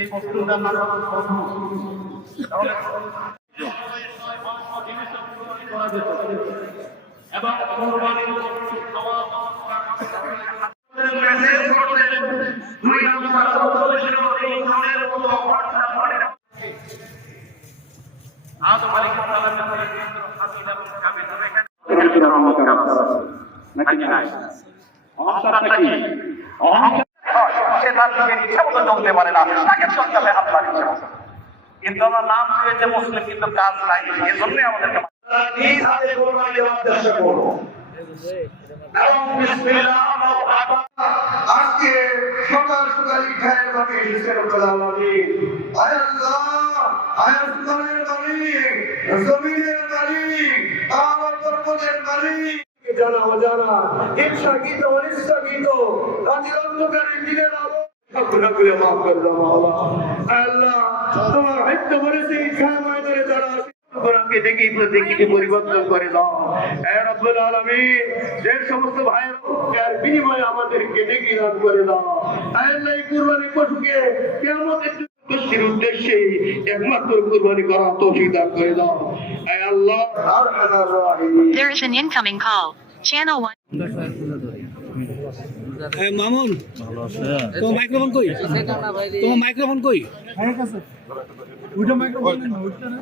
সেই বস্তুটার নাম বধূ। তাহলে এবং কোরবানির মেসেজ করতেন দুই নাম্বার ছিল এই ধরনের মতো ঘটনা মনে রাখতে আদম আলাইহিস সালামের পয়গম্বর হাবিব এবং কাবিল এখানে অহংকার নাকি নাই? অহংকারটা কি? অহংকার সে তার নিজের ইচ্ছা মতো চলতে পারে না, তাকে চলতে হবে আল্লাহর ইচ্ছা মতো। কিন্তু আমরা নাম দিয়েছে মুসলিম, কিন্তু কাজ নাই। এই জন্যই আমাদেরকে নিজ হাতে কোরবানি দেওয়ার চেষ্টা করবো। আজকে সকাল সকাল ইঠায়ের মাঠে এসেছেন রব্বুল আলামিন। আয় আল্লাহ, আয় আসমানের মালিক, জমিনের মালিক, আমার পর্বতের মালিক, জানা অজানা, ইচ্ছাকৃত অনিচ্ছাকৃত রাতের অন্ধকারের দিনের আলো গুনাহ করে মাফ করে দাও মাওলা। আয় আল্লাহ, তোমার হত্যা করেছে ইচ্ছায় ময়দানে যারা কোরআনকে দেখি প্রতীককে পরিবর্তন করে দাও। হে রব্বুল আলামিন, যে সমস্ত ভাইয়ের উপকার বিনিময়ে আমাদেরকে দেখি দান করে দাও। আয় আল্লাহ, এই কুরবানি পশুকে কিয়ামতের দিনের উদ্দেশ্যে একমাত্র কুরবানি করার তৌফিক দান করে দাও। আয় আল্লাহ, আরহামার রাহিম। There is an incoming call. Channel 1. Mamun, তোমার মাইক্রোফোন কই? তোমার মাইক্রোফোন কই? ওইটা মাইক্রোফোন না, ওইটা না।